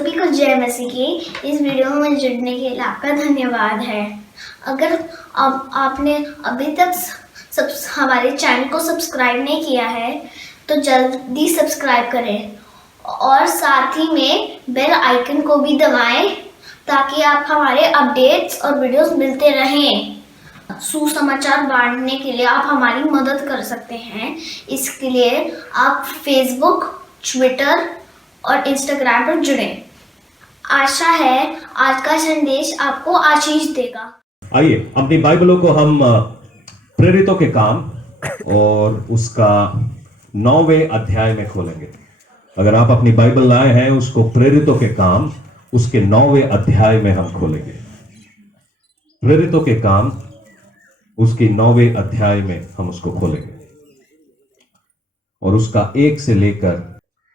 सभी को जय मसीह की। इस वीडियो में जुड़ने के लिए आपका धन्यवाद है। अगर आपने अभी तक हमारे चैनल को सब्सक्राइब नहीं किया है तो जल्दी सब्सक्राइब करें और साथ ही में बेल आइकन को भी दबाएं ताकि आप हमारे अपडेट्स और वीडियोस मिलते रहें। सुसमाचार बांटने के लिए आप हमारी मदद कर सकते हैं। इसके लिए आप फेसबुक, ट्विटर और इंस्टाग्राम पर जुड़ें। आशा है आज का संदेश आपको आशीष देगा। आइए अपनी बाइबलों को हम प्रेरितों के काम और उसका 9वें अध्याय में खोलेंगे। अगर आप अपनी बाइबल लाए हैं उसको प्रेरितों के काम उसके 9वें अध्याय में हम खोलेंगे। प्रेरितों के काम उसके 9वें अध्याय में हम उसको खोलेंगे और उसका 1 से लेकर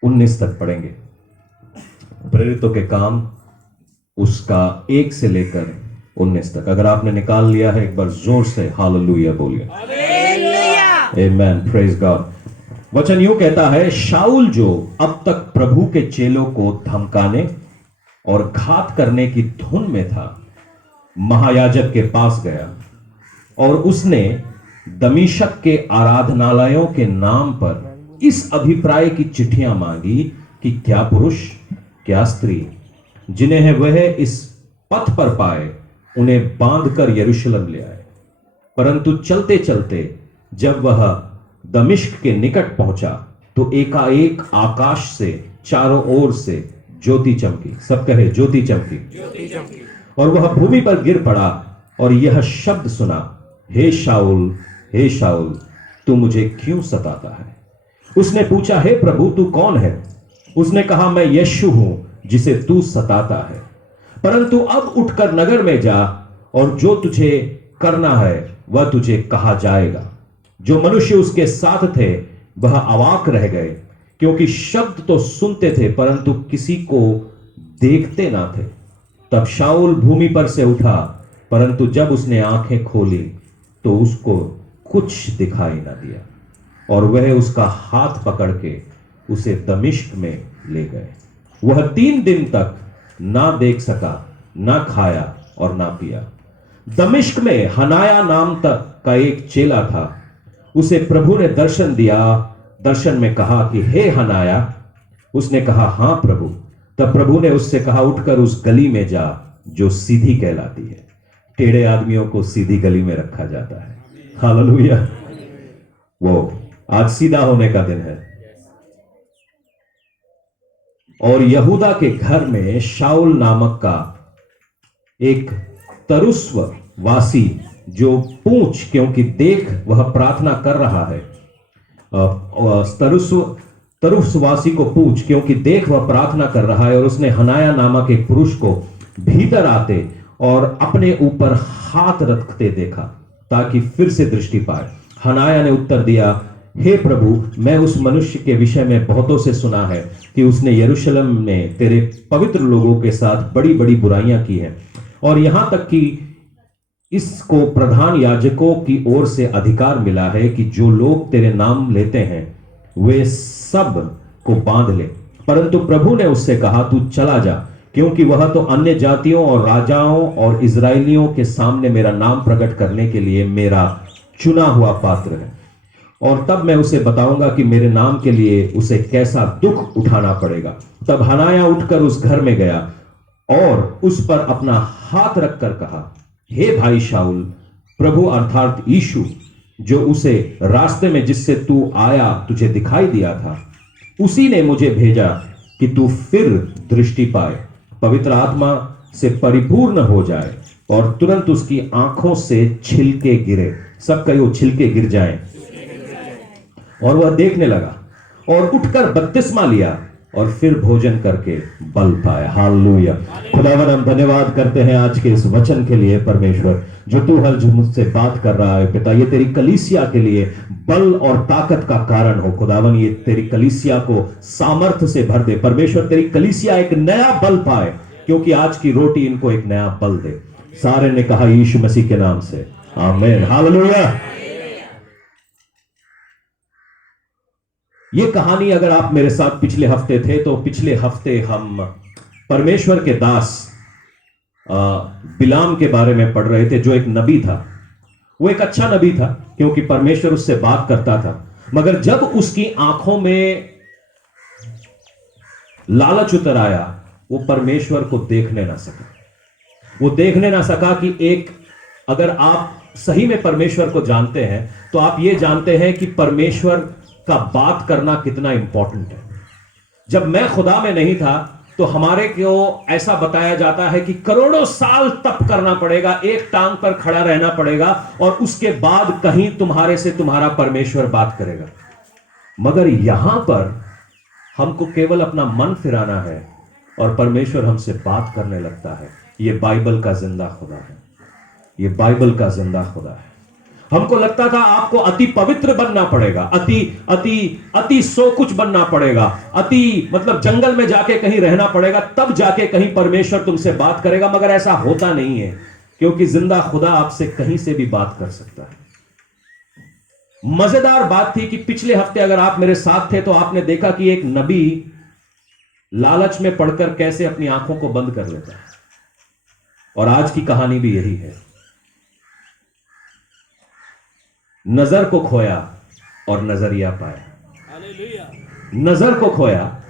19 तक पढ़ेंगे। प्रेरितों के काम उसका 1 से लेकर 19 तक। अगर आपने निकाल लिया है एक बार जोर से हालेलुया बोलिए। आमेन, प्रेज गॉड। वचन यूं कहता है, शाऊल जो अब तक प्रभु के चेलों को धमकाने और घात करने की धुन में था, महायाजक के पास गया और उसने दमिश्क के आराधनालयों के नाम पर इस अभिप्राय की चिट्ठियां मांगी कि क्या पुरुष क्या स्त्री जिन्हें वह इस पथ पर पाए उन्हें बांधकर यरूशलेम ले आए। परंतु चलते चलते जब वह दमिश्क के निकट पहुंचा तो एकाएक आकाश से चारों ओर से ज्योति चमकी। सब कहे ज्योति चमकी। और वह भूमि पर गिर पड़ा और यह शब्द सुना, हे शाऊल तू मुझे क्यों सताता है। उसने पूछा, हे प्रभु तू कौन है। उसने कहा, मैं यीशु हूं जिसे तू सताता है। परंतु अब उठकर नगर में जा और जो तुझे करना है वह तुझे कहा जाएगा। जो मनुष्य उसके साथ थे वह अवाक रह गए, क्योंकि शब्द तो सुनते थे परंतु किसी को देखते ना थे। तब शाऊल भूमि पर से उठा, परंतु जब उसने आंखें खोली तो उसको कुछ दिखाई ना दिया और वह उसका हाथ पकड़ के उसे दमिश्क में ले गए। वह 3 दिन तक ना देख सका, ना खाया और ना पिया। दमिश्क में हनाया नाम तक का एक चेला था। उसे प्रभु ने दर्शन दिया। दर्शन में कहा कि हे हनाया। उसने कहा, हां प्रभु। तब प्रभु ने उससे कहा, उठकर उस गली में जा जो सीधी कहलाती है। टेढ़े आदमियों को सीधी गली में रखा जाता है। हालेलुया। वो आज सीधा होने का दिन है। और यहूदा के घर में शाऊल नामक का एक तरुस्व वासी जो पूंछ क्योंकि देख वह प्रार्थना कर रहा है। तरुस्वासी को पूछ क्योंकि देख वह प्रार्थना कर रहा है। और उसने हनाया नामक एक पुरुष को भीतर आते और अपने ऊपर हाथ रखते देखा ताकि फिर से दृष्टि पाए। हनाया ने उत्तर दिया, हे प्रभु, मैं उस मनुष्य के विषय में बहुतों से सुना है कि उसने यरूशलेम में तेरे पवित्र लोगों के साथ बड़ी बड़ी बुराइयां की हैं और यहां तक कि इसको प्रधान याजकों की ओर से अधिकार मिला है कि जो लोग तेरे नाम लेते हैं वे सब को बांध ले। परंतु प्रभु ने उससे कहा, तू चला जा, क्योंकि वह तो अन्य जातियों और राजाओं और इजरायलियों के सामने मेरा नाम प्रकट करने के लिए मेरा चुना हुआ पात्र है। और तब मैं उसे बताऊंगा कि मेरे नाम के लिए उसे कैसा दुख उठाना पड़ेगा। तब हनाया उठकर उस घर में गया और उस पर अपना हाथ रखकर कहा, हे भाई शाऊल, प्रभु अर्थात यीशु जो उसे रास्ते में जिससे तू आया तुझे दिखाई दिया था, उसी ने मुझे भेजा कि तू फिर दृष्टि पाए, पवित्र आत्मा से परिपूर्ण हो जाए और तुरंत उसकी आंखों से छिलके गिरे। सब कहो छिलके गिर जाएं। और वह देखने लगा और उठकर बपतिस्मा लिया और फिर भोजन करके बल पाया। हालेलुया। खुदावन हम धन्यवाद करते हैं आज के इस वचन के लिए परमेश्वर, जो तू हर जो मुझसे बात कर रहा है पिता, ये तेरी कलीसिया के लिए बल और ताकत का कारण हो। खुदावन ये तेरी कलीसिया को सामर्थ्य से भर दे परमेश्वर। तेरी कलीसिया एक नया बल पाए क्योंकि आज की रोटी इनको एक नया बल दे। सारे ने कहा यीशु मसीह के नाम से आमीन। हालेलुया। ये कहानी अगर आप मेरे साथ पिछले हफ्ते थे तो पिछले हफ्ते हम परमेश्वर के दास बिलाम के बारे में पढ़ रहे थे, जो एक नबी था। वो एक अच्छा नबी था क्योंकि परमेश्वर उससे बात करता था, मगर जब उसकी आंखों में लालच उतर आया, वो परमेश्वर को देखने ना सका। वो देखने ना सका कि एक, अगर आप सही में परमेश्वर को जानते हैं तो आप ये जानते हैं कि परमेश्वर का बात करना कितना इंपॉर्टेंट है। जब मैं खुदा में नहीं था तो हमारे को ऐसा बताया जाता है कि करोड़ों साल तप करना पड़ेगा, एक टांग पर खड़ा रहना पड़ेगा, और उसके बाद कहीं तुम्हारे से तुम्हारा परमेश्वर बात करेगा। मगर यहां पर हमको केवल अपना मन फिराना है और परमेश्वर हमसे बात करने लगता है। यह बाइबल का जिंदा खुदा है, यह बाइबल का जिंदा खुदा है। हमको लगता था आपको अति पवित्र बनना पड़ेगा, अति अति अति सो कुछ बनना पड़ेगा, अति मतलब जंगल में जाके कहीं रहना पड़ेगा, तब जाके कहीं परमेश्वर तुमसे बात करेगा। मगर ऐसा होता नहीं है, क्योंकि जिंदा खुदा आपसे कहीं से भी बात कर सकता है। मजेदार बात थी कि पिछले हफ्ते अगर आप मेरे साथ थे तो आपने देखा कि एक नबी लालच में पड़कर कैसे अपनी आंखों को बंद कर लेता है, और आज की कहानी भी यही है। नजर को खोया और नजरिया पाया, नजर को खोया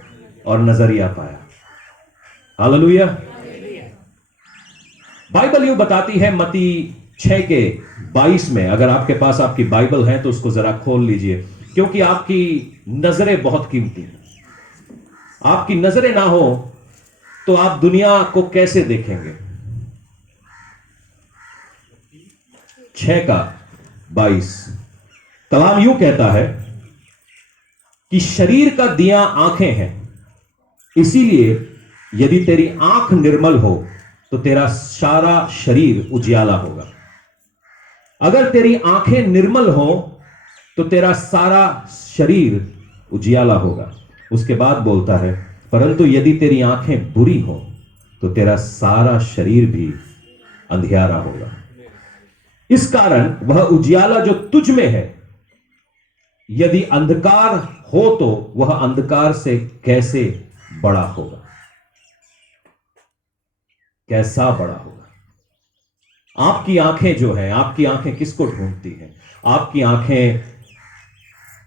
और नजरिया पाया। हालेलुया। बाइबल यूं बताती है मत्ती 6:22 में, अगर आपके पास आपकी बाइबल है तो उसको जरा खोल लीजिए, क्योंकि आपकी नजरें बहुत कीमती हैं। आपकी नजरें ना हो तो आप दुनिया को कैसे देखेंगे। 6:22 कलाम यूं कहता है कि शरीर का दिया आंखें हैं, इसीलिए यदि तेरी आंख निर्मल हो तो तेरा सारा शरीर उजियाला होगा। अगर तेरी आंखें निर्मल हो तो तेरा सारा शरीर उजियाला होगा। उसके बाद बोलता है, परंतु यदि तेरी आंखें बुरी हो तो तेरा सारा शरीर भी अंधियारा होगा। इस कारण वह उजियाला जो तुझ में है, यदि अंधकार हो तो वह अंधकार से कैसे बड़ा होगा, कैसा बड़ा होगा। आपकी आंखें जो है, आपकी आंखें किसको ढूंढती हैं? आपकी आंखें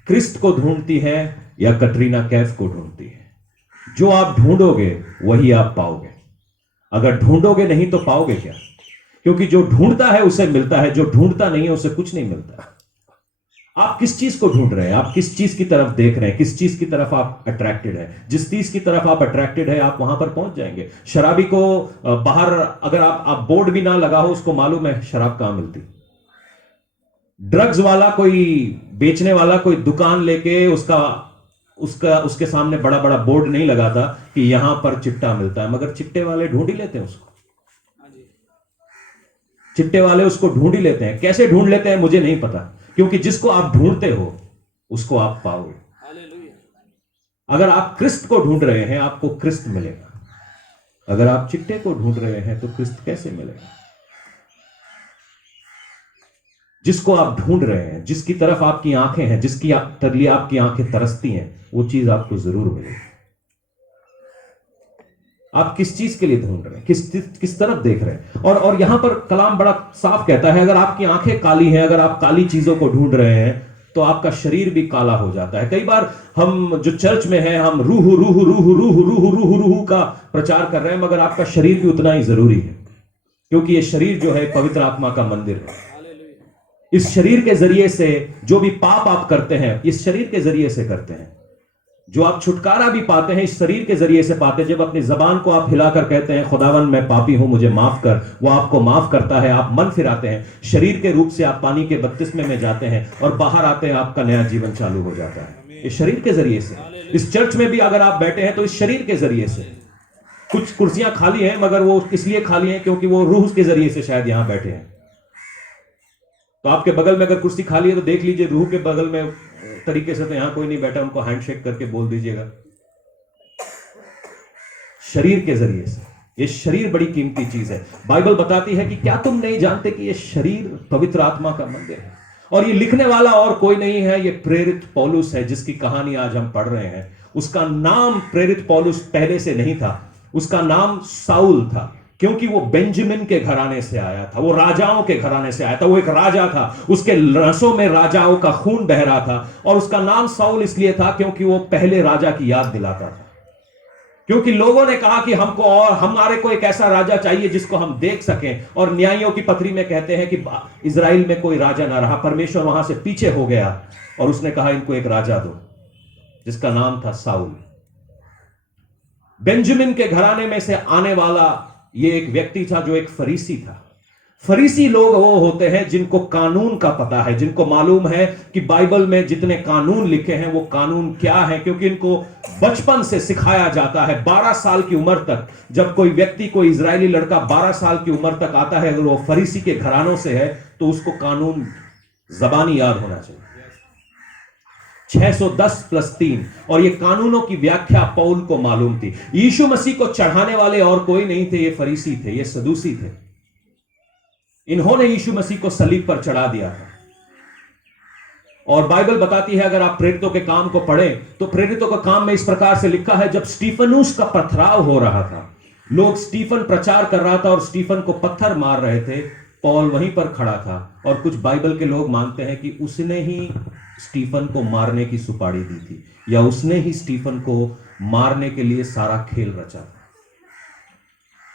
क्रिस्ट को ढूंढती हैं या कटरीना कैफ को ढूंढती हैं? जो आप ढूंढोगे वही आप पाओगे। अगर ढूंढोगे नहीं तो पाओगे क्या? क्योंकि जो ढूंढता है उसे मिलता है, जो ढूंढता नहीं है उसे कुछ नहीं मिलता। आप किस चीज को ढूंढ रहे हैं? आप किस चीज की तरफ देख रहे हैं? किस चीज की तरफ आप अट्रैक्टेड है? जिस चीज की तरफ आप अट्रैक्टेड है, आप वहां पर पहुंच जाएंगे। शराबी को बाहर अगर आप बोर्ड भी ना लगा हो, उसको मालूम है शराब कहां मिलती। ड्रग्स वाला, कोई बेचने वाला कोई दुकान लेके उसके सामने बड़ा बड़ा बोर्ड नहीं लगा था कि यहां पर चिट्टा मिलता है, मगर चिट्टे वाले ढूंढ ही लेते हैं उसको। चिट्टे वाले उसको ढूंढ ही लेते हैं। कैसे ढूंढ लेते हैं मुझे नहीं पता, क्योंकि जिसको आप ढूंढते हो उसको आप पाओगे। अगर आप क्रिस्त को ढूंढ रहे हैं आपको क्रिस्त मिलेगा। अगर आप चिट्टे को ढूंढ रहे हैं तो क्रिस्त कैसे मिलेगा? जिसको आप ढूंढ रहे हैं, जिसकी तरफ आपकी आंखें हैं, जिसकी लिए आपकी आंखें तरसती हैं, वो चीज आपको जरूर मिलेगी। आप किस चीज के लिए ढूंढ रहे हैं, किस तरफ देख रहे हैं? और यहां पर कलाम बड़ा साफ कहता है, अगर आपकी आंखें काली हैं, अगर आप काली चीजों को ढूंढ रहे हैं तो आपका शरीर भी काला हो जाता है। कई बार हम जो चर्च में हैं, हम रूह रूह रूह रूह रूह रूह रूह का प्रचार कर रहे हैं, मगर आपका शरीर भी उतना ही जरूरी है, क्योंकि यह शरीर जो है पवित्र आत्मा का मंदिर है। इस शरीर के जरिए से जो भी पाप आप करते हैं, इस शरीर के जरिए से करते हैं। जो आप छुटकारा भी पाते हैं, इस शरीर के जरिए से पाते हैं। जब अपनी जबान को आप हिलाकर कहते हैं, खुदावन मैं पापी हूं, मुझे माफ कर, वो आपको माफ करता है। आप मन फिराते हैं, शरीर के रूप से आप पानी के बपतिस्मे में जाते हैं और बाहर आते हैं, आपका नया जीवन चालू हो जाता है इस शरीर के जरिए से। इस चर्च में भी अगर आप बैठे हैं तो इस शरीर के जरिए से। कुछ कुर्सियां खाली हैं, मगर वो इसलिए खाली हैं क्योंकि वो रूह के जरिए से शायद यहां बैठे हैं। तो आपके बगल में अगर कुर्सी खाली है तो देख लीजिए, रूह के बगल में तरीके से तो यहां कोई नहीं बैठा, उनको हैंडशेक करके बोल दीजिएगा। शरीर के जरिए से, ये शरीर बड़ी कीमती चीज है। बाइबल बताती है कि क्या तुम नहीं जानते कि ये शरीर पवित्र आत्मा का मंदिर है? और ये लिखने वाला और कोई नहीं है, ये प्रेरित पौलुस है, जिसकी कहानी आज हम पढ़ रहे हैं। उसका नाम प्रेरित पौलुस पहले से नहीं था, उसका नाम साउल था, क्योंकि वो बेंजामिन के घराने से आया था, वो राजाओं के घराने से आया था, वो एक राजा था, उसके रसों में राजाओं का खून बह रहा था। और उसका नाम साउल इसलिए था क्योंकि वो पहले राजा की याद दिलाता था। क्योंकि लोगों ने कहा कि हमको और हमारे को एक ऐसा राजा चाहिए जिसको हम देख सकें। और न्यायियों की पत्री में कहते हैं कि इजराइल में कोई राजा ना रहा, परमेश्वर वहां से पीछे हो गया और उसने कहा इनको एक राजा दो, जिसका नाम था साउल। बेंजामिन के घराने में से आने वाला ये एक व्यक्ति था जो एक फरीसी था। फरीसी लोग वो होते हैं जिनको कानून का पता है, जिनको मालूम है कि बाइबल में जितने कानून लिखे हैं वो कानून क्या है, क्योंकि इनको बचपन से सिखाया जाता है। 12 साल की उम्र तक जब कोई व्यक्ति, कोई इजरायली लड़का 12 साल की उम्र तक आता है, अगर वो फरीसी के घरानों से है तो उसको कानून जबानी याद होना चाहिए। 610+3। और ये कानूनों की व्याख्या पौल को मालूम थी। यीशु मसीह को चढ़ाने वाले और कोई नहीं थे, ये फरीसी थे, ये सदूसी थे। इन्होंने यीशु मसीह को सलीब पर चढ़ा दिया था। और बाइबल बताती है, अगर आप प्रेरितों के काम को पढ़ें तो प्रेरितों का काम में इस प्रकार से लिखा है, जब स्टीफनुस का पथराव हो रहा था, लोग स्टीफन प्रचार कर रहा था और स्टीफन को पत्थर मार रहे थे, पौल वहीं पर खड़ा था। और कुछ बाइबल के लोग मानते हैं कि उसने ही स्टीफन को मारने की सुपारी दी थी, या उसने ही स्टीफन को मारने के लिए सारा खेल रचा था।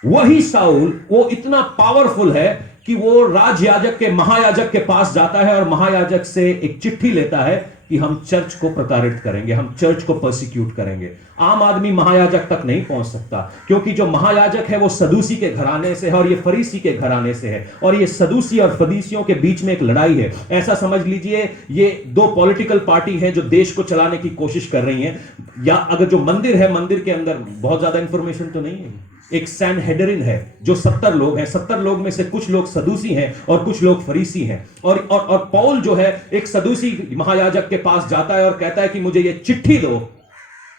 वही साउल वो इतना पावरफुल है कि वो राजयाजक के, महायाजक के पास जाता है और महायाजक से एक चिट्ठी लेता है कि हम चर्च को प्रताड़ित करेंगे, हम चर्च को पर्सिक्यूट करेंगे। आम आदमी महायाजक तक नहीं पहुंच सकता, क्योंकि जो महायाजक है वो सदूसी के घराने से है और ये फरीसी के घराने से है। और ये सदूसी और फरीसियों के बीच में एक लड़ाई है। ऐसा समझ लीजिए ये दो पॉलिटिकल पार्टी हैं जो देश को चलाने की कोशिश कर रही हैं। या अगर जो मंदिर है, मंदिर के अंदर बहुत ज्यादा इंफॉर्मेशन तो नहीं है, एक सैनहेड्रिन है जो 70 लोग हैं। 70 लोग में से कुछ लोग सदूसी हैं और कुछ लोग फरीसी हैं। और पौल जो है एक सदूसी महायाजक के पास जाता है और कहता है कि मुझे ये चिट्ठी दो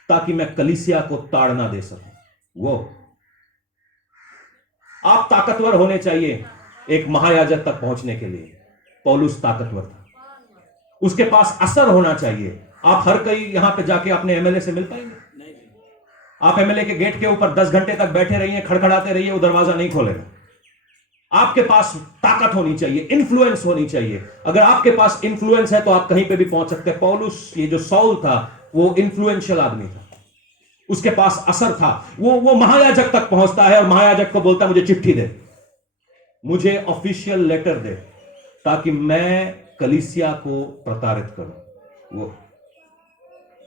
ताकि मैं कलीसिया को ताड़ना दे सकूं। वो आप ताकतवर होने चाहिए एक महायाजक तक पहुंचने के लिए। पौलुस ताकतवर था, उसके पास असर होना चाहिए। आप हर कहीं यहां पे जाके अपने एमएलए से मिल पाएंगे? आप एमएलए के गेट के ऊपर 10 घंटे तक बैठे रहिए, खड़खड़ाते रहिए, वो दरवाजा नहीं खोलेगा। आपके पास ताकत होनी चाहिए, इन्फ्लुएंस होनी चाहिए। अगर आपके पास इन्फ्लुएंस है तो आप कहीं पे भी पहुंच सकते हैं। पौलुस, ये जो साउल था, वो इन्फ्लुएंशियल आदमी था, उसके पास असर था। वो महायाजक तक पहुंचता है और महायाजक को बोलता है मुझे चिट्ठी दे, मुझे ऑफिशियल लेटर दे, ताकि मैं कलीसिया को प्रताड़ित करूं। वो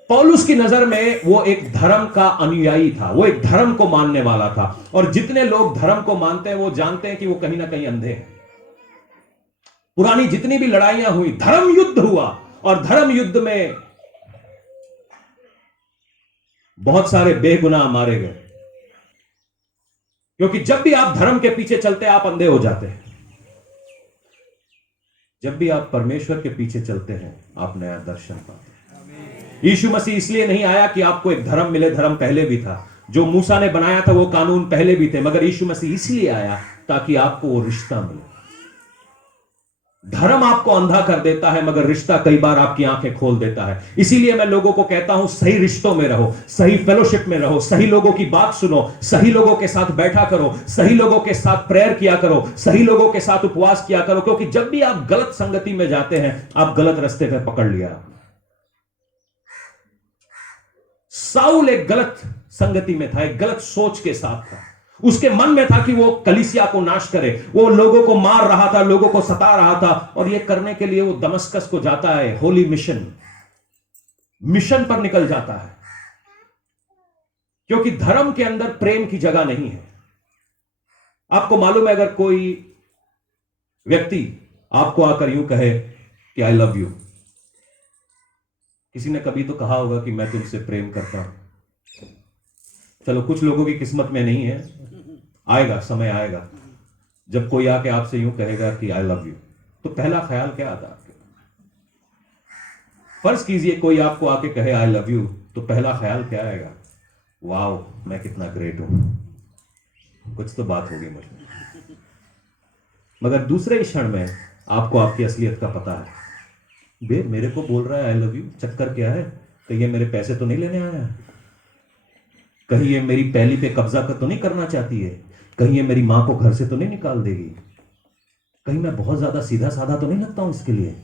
पौलुस की नजर में वो एक धर्म का अनुयायी था, वो एक धर्म को मानने वाला था। और जितने लोग धर्म को मानते हैं वो जानते हैं कि वो कहीं ना कहीं अंधे हैं। पुरानी जितनी भी लड़ाइयां हुई, धर्म युद्ध हुआ, और धर्म युद्ध में बहुत सारे बेगुनाह मारे गए। क्योंकि जब भी आप धर्म के पीछे चलते हैं आप अंधे हो जाते हैं। जब भी आप परमेश्वर के पीछे चलते हैं आप नया दर्शन पाते हैं। यीशु मसीह इसलिए नहीं आया कि आपको एक धर्म मिले, धर्म पहले भी था। जो मूसा ने बनाया था वो कानून पहले भी थे, मगर यीशु मसीह इसलिए आया ताकि आपको वो रिश्ता मिले। धर्म आपको अंधा कर देता है, मगर रिश्ता कई बार आपकी आंखें खोल देता है। इसीलिए मैं लोगों को कहता हूं सही रिश्तों में रहो, सही फेलोशिप में रहो, सही लोगों की बात सुनो, सही लोगों के साथ बैठा करो, सही लोगों के साथ प्रेयर किया करो, सही लोगों के साथ उपवास किया करो। क्योंकि जब भी आप गलत संगति में जाते हैं आप गलत रास्ते पर पकड़ लिया। साउल एक गलत संगति में था, एक गलत सोच के साथ था। उसके मन में था कि वो कलीसिया को नाश करे, वो लोगों को मार रहा था, लोगों को सता रहा था। और ये करने के लिए वो दमस्कस को जाता है, होली मिशन पर निकल जाता है। क्योंकि धर्म के अंदर प्रेम की जगह नहीं है। आपको मालूम है, अगर कोई व्यक्ति आपको आकर यूं कहे कि आई लव यू, किसी ने कभी तो कहा होगा कि मैं तुमसे प्रेम करता हूं। चलो कुछ लोगों की किस्मत में नहीं है, आएगा, समय आएगा जब कोई आके आपसे यूं कहेगा कि आई लव यू, तो पहला ख्याल क्या आता है आपके? फर्ज कीजिए कोई आपको आके कहे आई लव यू, तो पहला ख्याल क्या आएगा? वाओ, मैं कितना ग्रेट हूं, कुछ तो बात होगी मुझे। मगर दूसरे क्षण में आपको आपकी असलियत का पता है। बे, मेरे को बोल रहा है आई लव यू, चक्कर क्या है? तो ये मेरे पैसे तो नहीं लेने आया है। कहीं ये मेरी पहली पे कब्जा कर तो नहीं करना चाहती है? कहीं ये मेरी मां को घर से तो नहीं निकाल देगी? कहीं मैं बहुत ज्यादा सीधा साधा तो नहीं लगता हूं इसके लिए?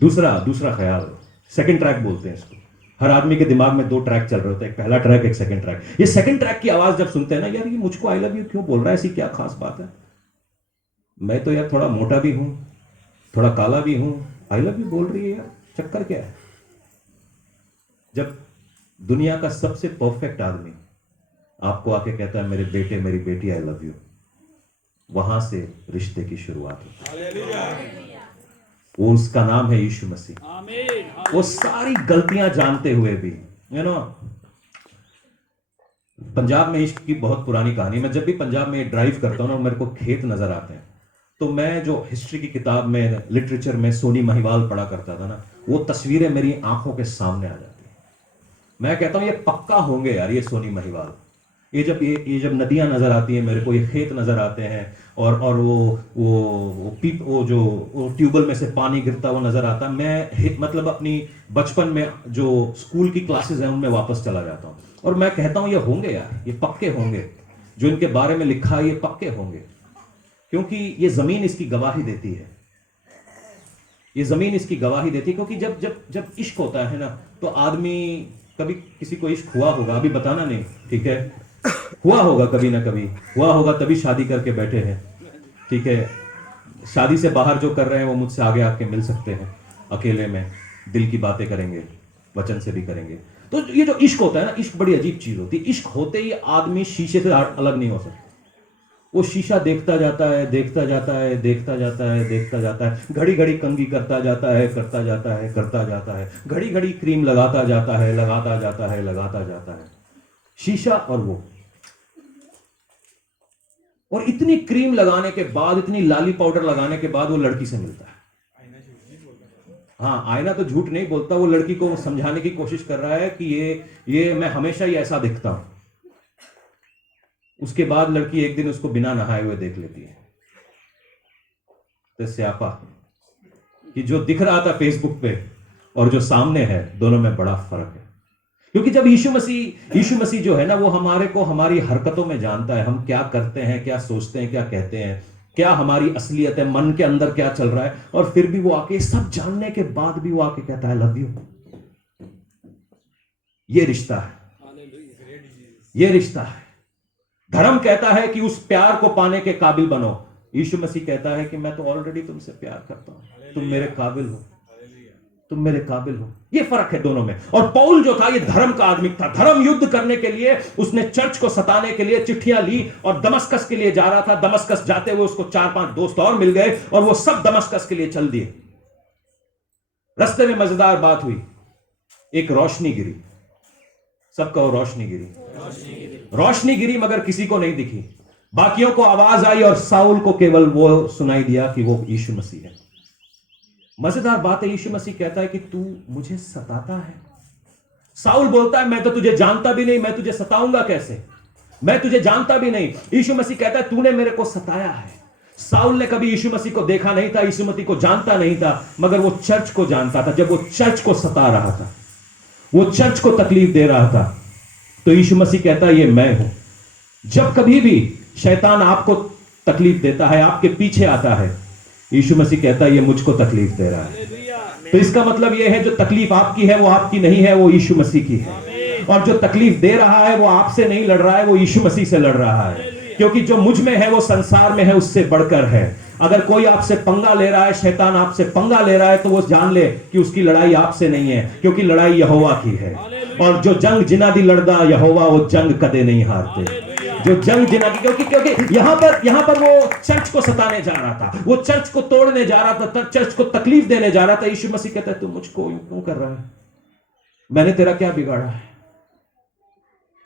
दूसरा दूसरा ख्याल, सेकंड ट्रैक बोलते हैं इसको। हर आदमी के दिमाग में दो ट्रैक चल रहे होते हैं, एक पहला ट्रैक, एक सेकंड ट्रैक। ये सेकंड ट्रैक की आवाज जब सुनते हैं ना, यार ये मुझको आई लव यू क्यों बोल रहा है, ऐसी क्या खास बात है? मैं तो यार थोड़ा मोटा भी हूं, थोड़ा काला भी हूं, आई लव यू बोल रही है यार, चक्कर क्या है? जब दुनिया का सबसे परफेक्ट आदमी आपको आके कहता है मेरे बेटे मेरी बेटी आई लव यू, वहां से रिश्ते की शुरुआत होती है। वो उसका नाम है यीशु मसीह। वो सारी गलतियां जानते हुए भी, पंजाब में इश्क की बहुत पुरानी कहानी। मैं जब भी पंजाब में ड्राइव करता हूं ना, मेरे को खेत नजर आते हैं, तो मैं जो हिस्ट्री की किताब में, लिटरेचर में सोनी महिवाल पढ़ा करता था ना, वो तस्वीरें मेरी आंखों के सामने आ जाती है। मैं कहता हूं ये पक्का होंगे यार, ये सोनी महिवाल। ये जब नदियां नजर आती हैं मेरे को, ये खेत नजर आते हैं, और वो जो ट्यूबवेल में से पानी गिरता हुआ नजर आता, मैं मतलब अपनी बचपन में जो स्कूल की क्लासेस हैं उनमें वापस चला जाता हूं, और मैं कहता हूं ये होंगे यार, ये पक्के होंगे, जो इनके बारे में लिखा है ये पक्के होंगे, क्योंकि ये जमीन इसकी गवाही देती है। ये जमीन इसकी गवाही देती है, क्योंकि जब जब जब इश्क होता है ना, तो आदमी, कभी किसी को इश्क हुआ होगा, अभी बताना नहीं, ठीक है, हुआ होगा, कभी ना कभी हुआ होगा, तभी शादी करके बैठे हैं, ठीक है। शादी से बाहर जो कर रहे हैं वो मुझसे आगे आके मिल सकते हैं, अकेले में दिल की बातें करेंगे, वचन से भी करेंगे। तो ये जो इश्क होता है ना, इश्क बड़ी अजीब चीज होती है। इश्क होते ही आदमी शीशे से अलग नहीं हो सकता। वो शीशा देखता जाता है, देखता जाता है, देखता जाता है, देखता जाता है, घड़ी घड़ी कंघी करता जाता है, करता जाता है, करता जाता है, घड़ी घड़ी क्रीम लगाता जाता है, लगाता जाता है, लगाता जाता है, शीशा और वो। और इतनी क्रीम लगाने के बाद, इतनी लाली पाउडर लगाने के बाद वो लड़की से मिलता है। हाँ, आईना तो झूठ नहीं बोलता। वो लड़की को समझाने की कोशिश कर रहा है कि ये मैं हमेशा ही ऐसा दिखता हूं। उसके बाद लड़की एक दिन उसको बिना नहाए हुए देख लेती है, तो स्यापा कि जो दिख रहा था फेसबुक पे और जो सामने है, दोनों में बड़ा फर्क है। क्योंकि जब यीशु मसीह जो है ना, वो हमारे को हमारी हरकतों में जानता है, हम क्या करते हैं, क्या सोचते हैं, क्या कहते हैं, क्या हमारी असलियत है, मन के अंदर क्या चल रहा है, और फिर भी वो आके, सब जानने के बाद भी वो आके कहता है लव यू। ये रिश्ता है, ये रिश्ता है। धर्म कहता है कि उस प्यार को पाने के काबिल बनो। यीशु मसीह कहता है कि मैं तो ऑलरेडी तुमसे प्यार करता हूं, तुम मेरे काबिल हो, तुम मेरे काबिल हो। ये फर्क है दोनों में। और पौल जो था, ये धर्म का आदमी था। धर्म युद्ध करने के लिए उसने चर्च को सताने के लिए चिट्ठियां ली और दमस्कस के लिए जा रहा था। दमस्कस जाते हुए उसको 4-5 दोस्त और मिल गए और वो सब दमस्कस के लिए चल दिए। रास्ते में मजेदार बात हुई, एक रोशनी गिरी। सब कहो रोशनी गिरी। रोशनी गिरी मगर किसी को नहीं दिखी। बाकियों को आवाज आई और साउल को केवल वो सुनाई दिया कि वो यीशु मसीह है। मजेदार बात है, यीशु मसीह कहता है कि तू मुझे सताता है। साउल बोलता है मैं तो तुझे जानता भी नहीं, मैं तुझे सताऊंगा कैसे, मैं तुझे जानता भी नहीं। यीशु मसीह कहता है तूने मेरे को सताया है। साउल ने कभी यीशु मसीह को देखा नहीं था, यीशु मसीह को जानता नहीं था, मगर वो चर्च को जानता था। जब वो चर्च को सता रहा था, वो चर्च को तकलीफ दे रहा था, तो यीशु मसीह कहता है ये मैं हूं। जब कभी भी शैतान आपको तकलीफ देता है, आपके पीछे आता है, यीशु मसीह कहता है ये मुझको तकलीफ दे रहा है। तो इसका मतलब ये है जो तकलीफ आपकी है वो आपकी नहीं है, वो यीशु मसीह की है। और जो तकलीफ दे रहा है वो आपसे नहीं लड़ रहा है, वो यीशु मसीह से लड़ रहा है। क्योंकि जो मुझ में है वो संसार में है उससे बढ़कर है। अगर कोई आपसे पंगा ले रहा है, शैतान आपसे पंगा ले रहा है, तो वो जान ले कि उसकी लड़ाई आपसे नहीं है, क्योंकि लड़ाई यहोवा की है। और जो जंग जिना दी लड़दा यहोवा, वो जंग कदे नहीं हारते। जो जंग जिना की, क्योंकि यहां पर वो चर्च को सताने जा रहा था, वो चर्च को तोड़ने जा रहा था, चर्च को तकलीफ देने जा रहा था। यीशु मसीह कहता है तू मुझको यूं क्यों कर रहा है, मैंने तेरा क्या बिगाड़ा है।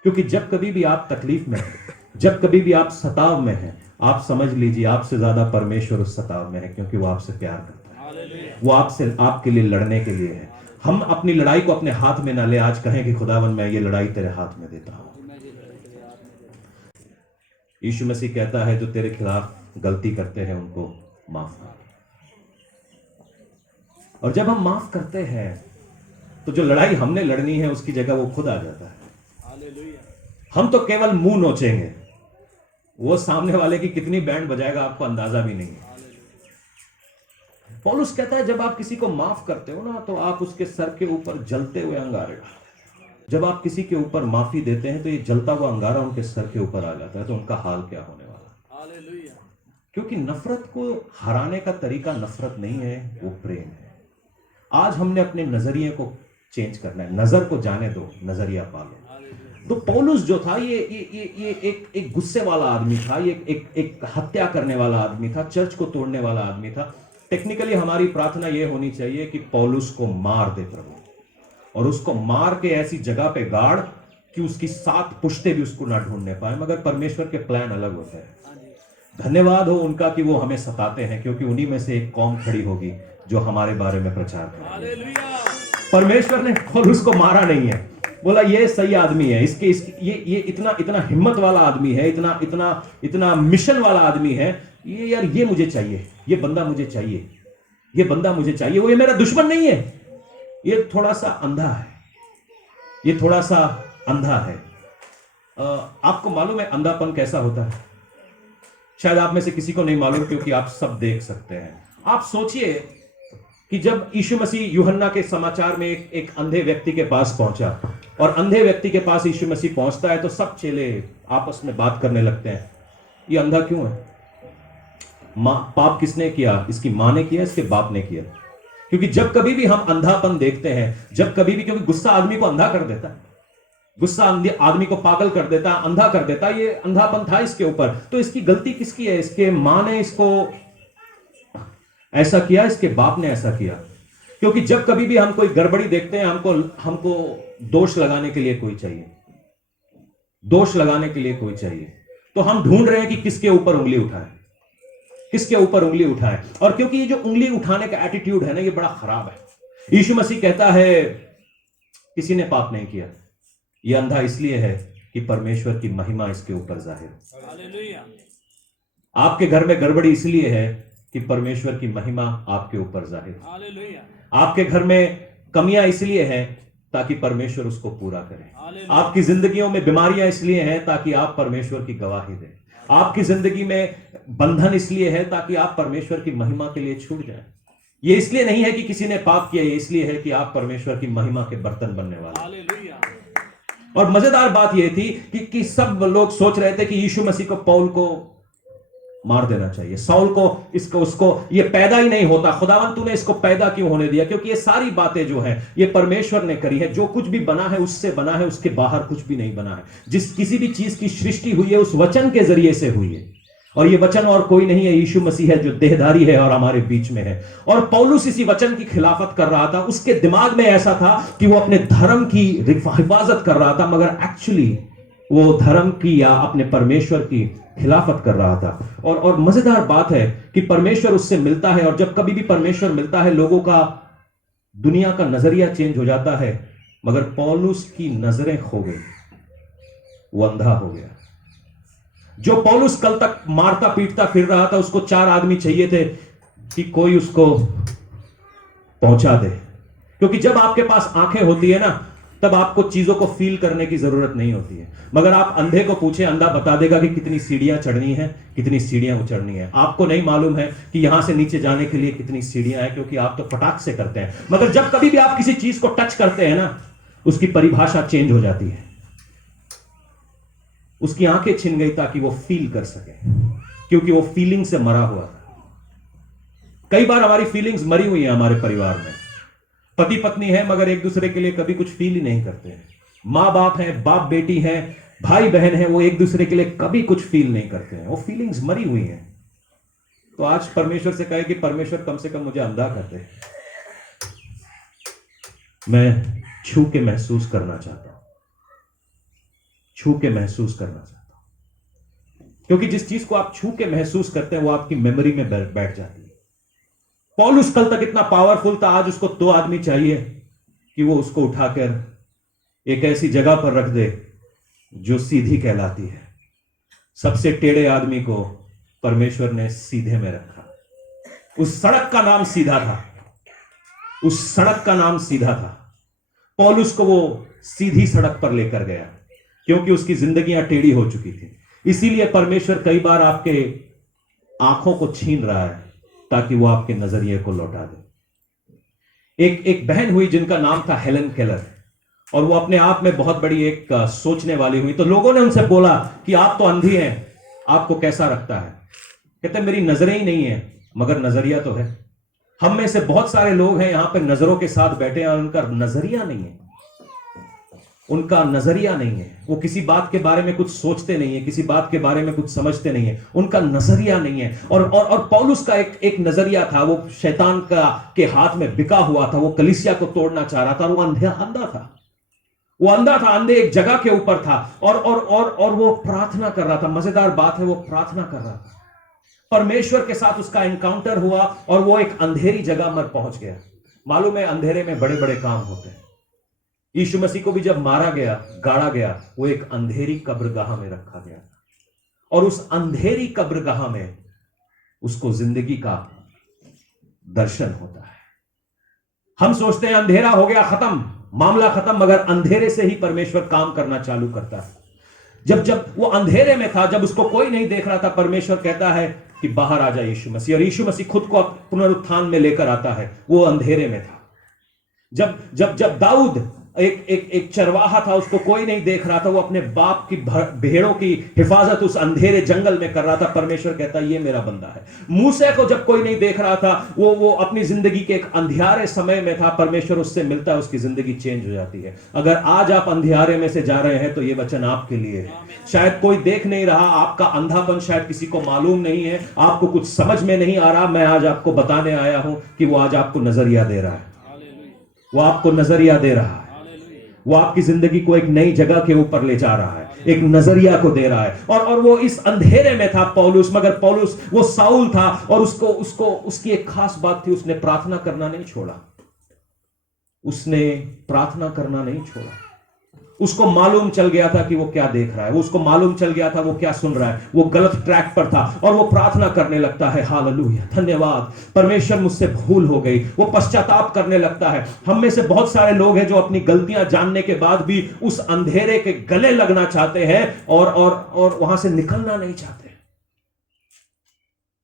क्योंकि जब कभी भी आप तकलीफ में हैं, जब कभी भी आप सताव में हैं, आप समझ लीजिए आपसे ज्यादा परमेश्वर उस सताव में है, क्योंकि वो आपसे प्यार करता है, वो आपसे, आपके लिए लड़ने के लिए है। हम अपनी लड़ाई को अपने हाथ में ना ले। आज कहें कि खुदावन मैं ये लड़ाई तेरे हाथ में देता हूं। यीशु मसीह कहता है जो तेरे खिलाफ गलती करते हैं उनको माफ कर। और जब हम माफ करते हैं तो जो लड़ाई हमने लड़नी है उसकी जगह वो खुद आ जाता है। हम तो केवल मुंह नोचेंगे, वो सामने वाले की कितनी बैंड बजाएगा आपको अंदाजा भी नहीं है। पौलुस कहता है जब आप किसी को माफ करते हो ना, तो आप उसके सर के ऊपर जलते हुए अंगारे डालते हो। जब आप किसी के ऊपर माफी देते हैं तो ये जलता हुआ अंगारा उनके सर के ऊपर आ जाता है, तो उनका हाल क्या होने वाला है। क्योंकि नफरत को हराने का तरीका नफरत नहीं है, वो प्रेम है। आज हमने अपने नजरिए को चेंज करना है। नजर को जाने दो, नजरिया पालो। तो पौलुस जो था ये एक गुस्से वाला आदमी था, ये एक हत्या करने वाला आदमी था, चर्च को तोड़ने वाला आदमी था। टेक्निकली हमारी प्रार्थना ये होनी चाहिए कि पौलुस को मार दे प्रभु, और उसको मार के ऐसी जगह पे गाड़ कि उसकी 7 पुश्ते भी उसको ना ढूंढने पाए। मगर परमेश्वर के प्लान अलग होते हैं। धन्यवाद हो उनका कि वो हमें सताते हैं, क्योंकि उन्हीं में से एक कौम खड़ी होगी जो हमारे बारे में प्रचार करेगी। परमेश्वर ने पौलुस को मारा नहीं है, बोला ये सही आदमी है, इसके ये इतना हिम्मत वाला आदमी है, इतना मिशन वाला आदमी है, ये यार ये मुझे चाहिए, ये बंदा मुझे चाहिए, ये बंदा मुझे चाहिए। वो ये मेरा दुश्मन नहीं है, ये थोड़ा सा अंधा है, ये थोड़ा सा अंधा है। आपको मालूम है अंधापन कैसा होता है? शायद आप में से किसी को नहीं मालूम, क्योंकि आप सब देख सकते हैं। आप सोचिए कि जब यीशु मसीह यूहन्ना के समाचार में एक अंधे व्यक्ति के पास पहुंचा, और अंधे व्यक्ति के पास यीशु मसीह पहुंचता है तो सब चेले आपस में बात करने लगते हैं, ये अंधा क्यों है? पाप किसने किया? इसकी मां ने किया, इसके बाप ने किया। क्योंकि जब कभी भी हम अंधापन देखते हैं, जब कभी भी, क्योंकि गुस्सा आदमी को अंधा कर देता है, गुस्सा आदमी को पागल कर देता है, अंधा कर देता है। ये अंधापन था इसके ऊपर, तो इसकी गलती किसकी है? इसके मां ने इसको ऐसा किया, इसके बाप ने ऐसा किया। क्योंकि जब कभी भी हम कोई गड़बड़ी देखते हैं, हमको दोष लगाने के लिए कोई चाहिए, दोष लगाने के लिए कोई चाहिए। तो हम ढूंढ रहे हैं कि किसके ऊपर उंगली उठाए, किसके ऊपर उंगली उठाए। और क्योंकि ये जो उंगली उठाने का एटीट्यूड है ना, ये बड़ा खराब है। यीशु मसीह कहता है किसी ने पाप नहीं किया, ये अंधा इसलिए है कि परमेश्वर की महिमा इसके ऊपर जाहिर। आपके घर में गड़बड़ी इसलिए है कि परमेश्वर की महिमा आपके ऊपर जाहिर। आपके घर में कमियां इसलिए हैं ताकि परमेश्वर उसको पूरा करे। आपकी जिंदगियों में बीमारियां इसलिए हैं ताकि आप परमेश्वर की गवाही दें। आपकी जिंदगी में बंधन इसलिए है ताकि आप परमेश्वर की महिमा के लिए छूट जाएं। ये इसलिए नहीं है कि किसी ने पाप किया, ये इसलिए है कि आप परमेश्वर की महिमा के बर्तन बनने वाले। और मजेदार बात यह थी कि सब लोग सोच रहे थे कि यीशु मसीह को, पौल को मार देना चाहिए, साउल को, इसको उसको, ये पैदा ही नहीं होता। खुदावन तूने इसको पैदा क्यों होने दिया? क्योंकि ये सारी बातें जो हैं ये परमेश्वर ने करी है। जो कुछ भी बना है उससे बना है, उसके बाहर कुछ भी नहीं बना है। जिस किसी भी चीज की सृष्टि हुई है उस वचन के जरिए से हुई है, और ये वचन और कोई नहीं है, यीशु मसीह है जो देहधारी है और हमारे बीच में है। और पौलुस इसी वचन की खिलाफत कर रहा था। उसके दिमाग में ऐसा था कि वो अपने धर्म की हिफाजत कर रहा था, मगर एक्चुअली वो धर्म की या अपने परमेश्वर की खिलाफत कर रहा था। और मजेदार बात है कि परमेश्वर उससे मिलता है, और जब कभी भी परमेश्वर मिलता है लोगों का, दुनिया का नजरिया चेंज हो जाता है। मगर पौलुस की नजरें खो गई, वो अंधा हो गया। जो पौलुस कल तक मारता पीटता फिर रहा था, उसको 4 आदमी चाहिए थे कि कोई उसको पहुंचा दे। क्योंकि जब आपके पास आंखें होती है ना, तब आपको चीजों को फील करने की जरूरत नहीं होती है। मगर आप अंधे को पूछे, अंधा बता देगा कि कितनी सीढ़ियां चढ़नी है, कितनी सीढ़ियां उचड़नी है। आपको नहीं मालूम है कि यहां से नीचे जाने के लिए कितनी सीढ़ियां हैं, क्योंकि आप तो फटाक से करते हैं। मगर जब कभी भी आप किसी चीज को टच करते हैं ना, उसकी परिभाषा चेंज हो जाती है। उसकी आंखें छिन गई ताकि वो फील कर सके, क्योंकि वो फीलिंग से मरा हुआ था। कई बार हमारी फीलिंग्स मरी हुई है हमारे परिवार में। पति पत्नी है मगर एक दूसरे के लिए कभी कुछ फील ही नहीं करते हैं। माँ बाप है, बाप बेटी है, भाई बहन है, वो एक दूसरे के लिए कभी कुछ फील नहीं करते हैं। वो फीलिंग्स मरी हुई हैं। तो आज परमेश्वर से कहे कि परमेश्वर कम से कम मुझे अंधा कर दे, मैं छू के महसूस करना चाहता हूं, छू के महसूस करना चाहता हूं। क्योंकि जिस चीज को आप छू के महसूस करते हैं वो आपकी मेमोरी में बैठ जाती है। पौलुस कल तक इतना पावरफुल था, आज उसको 2 आदमी चाहिए कि वो उसको उठाकर एक ऐसी जगह पर रख दे जो सीधी कहलाती है। सबसे टेढ़े आदमी को परमेश्वर ने सीधे में रखा। उस सड़क का नाम सीधा था, उस सड़क का नाम सीधा था। पौलुस को वो सीधी सड़क पर लेकर गया, क्योंकि उसकी जिंदगियां टेढ़ी हो चुकी थी। इसीलिए परमेश्वर कई बार आपके आंखों को छीन रहा है ताकि वो आपके नजरिए को लौटा दे। एक बहन हुई जिनका नाम था हेलन केलर, और वो अपने आप में बहुत बड़ी एक सोचने वाली हुई। तो लोगों ने उनसे बोला कि आप तो अंधी हैं, आपको कैसा रखता है? कहते मेरी नजरें ही नहीं है, मगर नजरिया तो है। हम में से बहुत सारे लोग हैं यहां पर नजरों के साथ बैठे हैं और उनका नजरिया नहीं है, उनका नजरिया नहीं है। वो किसी बात के बारे में कुछ सोचते नहीं है, किसी बात के बारे में कुछ समझते नहीं है, उनका नजरिया नहीं है। और पौलुस का एक नजरिया था, वो शैतान के हाथ में बिका हुआ था। वो कलीसिया को तोड़ना चाह रहा था। वो अंधा था, वो अंधा था, अंधे एक जगह के ऊपर था, और वो प्रार्थना कर रहा था। मजेदार बात है, वो प्रार्थना कर रहा था। परमेश्वर के साथ उसका एनकाउंटर हुआ और वो एक अंधेरी जगह पर पहुंच गया। मालूम है, अंधेरे में बड़े बड़े काम होते हैं। यीशु मसीह को भी जब मारा गया, गाड़ा गया, वो एक अंधेरी कब्रगाह में रखा गया, और उस अंधेरी कब्रगाह में उसको जिंदगी का दर्शन होता है। हम सोचते हैं अंधेरा हो गया, खत्म, मामला खत्म, मगर अंधेरे से ही परमेश्वर काम करना चालू करता है। जब वो अंधेरे में था, जब उसको कोई नहीं देख रहा था, परमेश्वर कहता है कि बाहर आ जाए यीशु मसीह, और यीशु मसीह खुद को पुनरुत्थान में लेकर आता है। वो अंधेरे में था। जब दाऊद एक चरवाहा था, उसको कोई नहीं देख रहा था, वो अपने बाप की भेड़ों की हिफाजत उस अंधेरे जंगल में कर रहा था। परमेश्वर कहता है ये मेरा बंदा है। मूसा को जब कोई नहीं देख रहा था, वो अपनी जिंदगी के एक अंधियारे समय में था। परमेश्वर उससे मिलता है, उसकी जिंदगी चेंज हो जाती है। अगर आज आप अंधियारे में से जा रहे हैं तो ये वचन आपके लिए है। शायद कोई देख नहीं रहा, आपका अंधापन शायद किसी को मालूम नहीं है, आपको कुछ समझ में नहीं आ रहा। मैं आज आपको बताने आया हूं कि वो आज आपको नजरिया दे रहा है, वो आपको नजरिया दे रहा है, वो आपकी जिंदगी को एक नई जगह के ऊपर ले जा रहा है, एक नजरिया को दे रहा है। और वो इस अंधेरे में था पौलुस, मगर पौलुस वो साउल था, और उसकी एक खास बात थी, उसने प्रार्थना करना नहीं छोड़ा। उसने प्रार्थना करना नहीं छोड़ा। उसको मालूम चल गया था कि वो क्या देख रहा है, उसको मालूम चल गया था वो क्या सुन रहा है। वो गलत ट्रैक पर था और वो प्रार्थना करने लगता है, हालेलुया, धन्यवाद परमेश्वर, मुझसे भूल हो गई। वो पश्चाताप करने लगता है। हम में से बहुत सारे लोग हैं जो अपनी गलतियां जानने के बाद भी उस अंधेरे के गले लगना चाहते हैं और वहां से निकलना नहीं चाहते।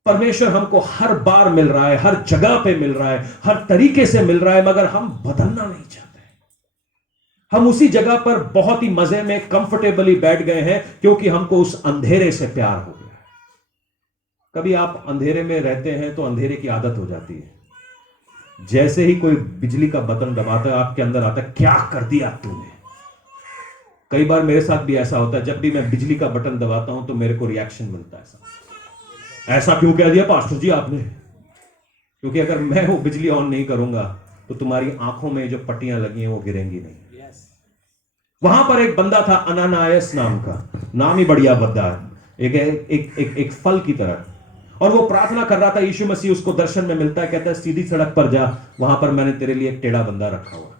परमेश्वर हमको हर बार मिल रहा है, हर जगह पे मिल रहा है, हर तरीके से मिल रहा है, मगर हम बदलना नहीं चाहते। हम उसी जगह पर बहुत ही मजे में कंफर्टेबली बैठ गए हैं, क्योंकि हमको उस अंधेरे से प्यार हो गया है। कभी आप अंधेरे में रहते हैं तो अंधेरे की आदत हो जाती है। जैसे ही कोई बिजली का बटन दबाता है, आपके अंदर आता है, क्या कर दिया तूने। कई बार मेरे साथ भी ऐसा होता है, जब भी मैं बिजली का बटन दबाता हूं तो मेरे को रिएक्शन मिलता है, ऐसा क्यों कह दिया पास्टर जी आपने। क्योंकि अगर मैं वो बिजली ऑन नहीं करूंगा तो तुम्हारी आंखों में जो पट्टियां लगी हैं वो गिरेंगी नहीं। वहां पर एक बंदा था, अनानायस नाम का, नाम ही बढ़िया बद्दा है, एक फल की तरह, और वो प्रार्थना कर रहा था। यीशु मसीह उसको दर्शन में मिलता है, कहता है सीधी सड़क पर जा, वहां पर मैंने तेरे लिए एक टेढ़ा बंदा रखा हुआ।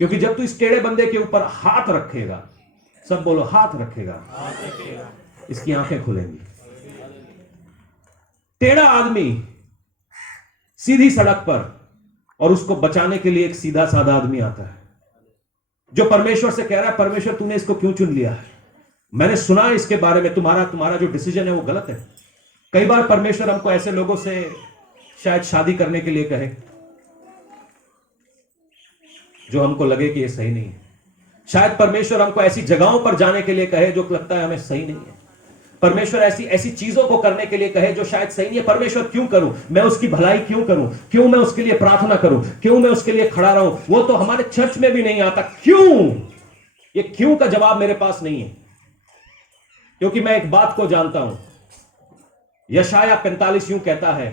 क्योंकि जब तू इस टेढ़े बंदे के ऊपर हाथ रखेगा, सब बोलो हाथ रखेगा, इसकी आंखें खुलेंगी। टेढ़ा आदमी सीधी सड़क पर, और उसको बचाने के लिए एक सीधा साधा आदमी आता है जो परमेश्वर से कह रहा है, परमेश्वर तूने इसको क्यों चुन लिया है, मैंने सुना इसके बारे में, तुम्हारा जो डिसीजन है वो गलत है। कई बार परमेश्वर हमको ऐसे लोगों से शायद शादी करने के लिए कहे जो हमको लगे कि ये सही नहीं है। शायद परमेश्वर हमको ऐसी जगहों पर जाने के लिए कहे जो लगता है हमें सही नहीं है। परमेश्वर ऐसी चीजों को करने के लिए कहे जो शायद सही नहीं है। परमेश्वर क्यों करूं मैं, उसकी भलाई क्यों करूं, क्यों मैं उसके लिए प्रार्थना करूं, क्यों मैं उसके लिए खड़ा रहूं। वो तो हमारे चर्च में भी नहीं आता। क्यों? ये क्यों का जवाब मेरे पास नहीं है, क्योंकि मैं एक बात को जानता हूं। यशाया 45 यूं कहता है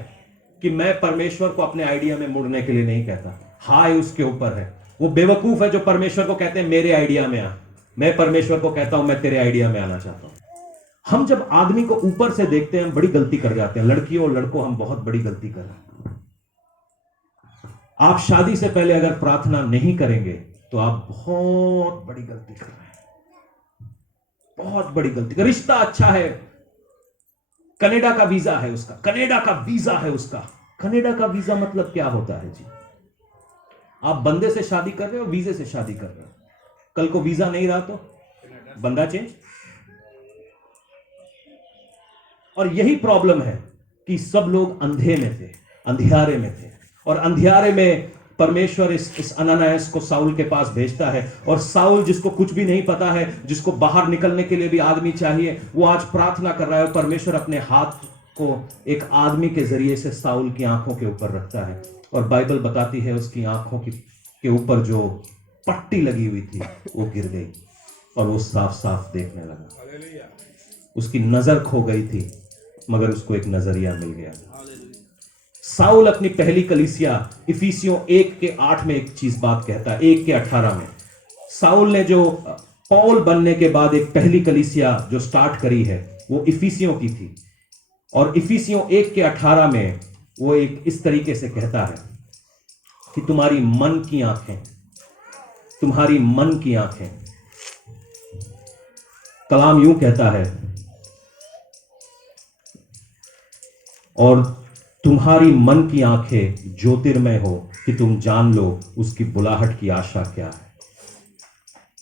कि मैं परमेश्वर को अपने आइडिया में मुड़ने के लिए नहीं कहता। हाय उसके ऊपर है। वो बेवकूफ है जो परमेश्वर को कहते हैं मेरे आइडिया में आ। मैं परमेश्वर को कहता हूं मैं तेरे आइडिया में आना चाहता हूं। हम जब आदमी को ऊपर से देखते हैं हम बड़ी गलती कर जाते हैं। लड़कियों और लड़कों, हम बहुत बड़ी गलती कर रहे हैं। आप शादी से पहले अगर प्रार्थना नहीं करेंगे तो आप बहुत बड़ी गलती कर रहे हैं, बहुत बड़ी गलती। रिश्ता अच्छा है, कनाडा का वीजा है उसका, कनाडा का वीजा है उसका। कनाडा का वीजा मतलब क्या होता है जी? आप बंदे से शादी कर रहे हो, वीजे से शादी कर रहे हो। कल को वीजा नहीं रहा तो बंदा चेंज। और यही प्रॉब्लम है कि सब लोग अंधे में थे, अंधियारे में थे, और अंधियारे में परमेश्वर इस अननियास को साउल के पास भेजता है। और साउल, जिसको कुछ भी नहीं पता है, जिसको बाहर निकलने के लिए भी आदमी चाहिए, वो आज प्रार्थना कर रहा है और परमेश्वर अपने हाथ को एक आदमी के जरिए से साउल की आंखों के ऊपर रखता है। और बाइबल बताती है उसकी आंखों के ऊपर जो पट्टी लगी हुई थी वो गिर गई और वो साफ साफ देखने लगा। उसकी नजर खो गई थी मगर उसको एक नजरिया मिल गया। साउल अपनी पहली कलीसिया इफिसियों 1:8 में एक चीज बात कहता है, 1:18 में। साउल ने जो पौल बनने के बाद एक पहली कलीसिया जो स्टार्ट करी है वो इफिसियों की थी। और इफिसियों 1:18 में वो एक इस तरीके से कहता है कि तुम्हारी मन की आंखें, तुम्हारी मन की आंखें, कलाम यूं कहता है, और तुम्हारी मन की आंखें ज्योतिर्मय हो कि तुम जान लो उसकी बुलाहट की आशा क्या है।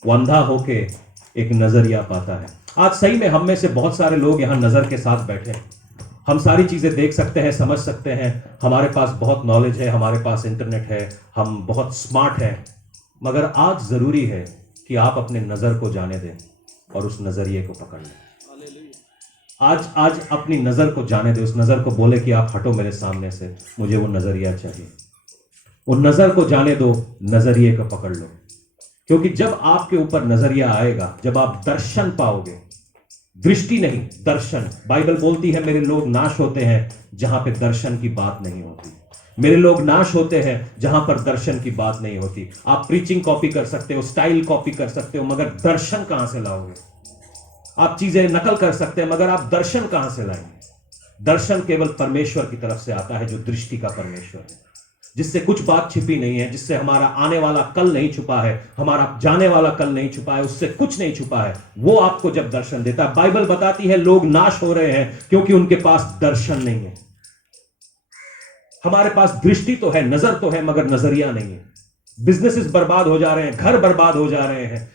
वो अंधा होके एक नजरिया पाता है। आज सही में हम में से बहुत सारे लोग यहां नजर के साथ बैठे हैं। हम सारी चीजें देख सकते हैं, समझ सकते हैं, हमारे पास बहुत नॉलेज है, हमारे पास इंटरनेट है, हम बहुत स्मार्ट हैं। मगर आज जरूरी है कि आप अपने नजर को जाने दें और उस नजरिए को पकड़ लें। आज अपनी नजर को जाने दे, उस नजर को बोले कि आप हटो मेरे सामने से, मुझे वो नजरिया चाहिए। वो नजर को जाने दो, नजरिए को पकड़ लो। क्योंकि जब आपके ऊपर नजरिया आएगा, जब आप दर्शन पाओगे, दृष्टि नहीं दर्शन। बाइबल बोलती है मेरे लोग नाश होते हैं जहां पे दर्शन की बात नहीं होती। मेरे लोग नाश होते हैं जहां पर दर्शन की बात नहीं होती। आप प्रीचिंग कॉपी कर सकते हो, स्टाइल कॉपी कर सकते हो, मगर दर्शन कहां से लाओगे? आप चीजें नकल कर सकते हैं मगर आप दर्शन कहां से लाएंगे? दर्शन केवल परमेश्वर की तरफ से आता है, जो दृष्टि का परमेश्वर है, जिससे कुछ बात छिपी नहीं है, जिससे हमारा आने वाला कल नहीं छुपा है, हमारा जाने वाला कल नहीं छुपा है, उससे कुछ नहीं छुपा है। वो आपको जब दर्शन देता है, बाइबल बताती है लोग नाश हो रहे हैं क्योंकि उनके पास दर्शन नहीं है। हमारे पास दृष्टि तो है, नजर तो है, मगर नजरिया नहीं है। बिजनेसेस बर्बाद हो जा रहे हैं, घर बर्बाद हो जा रहे हैं,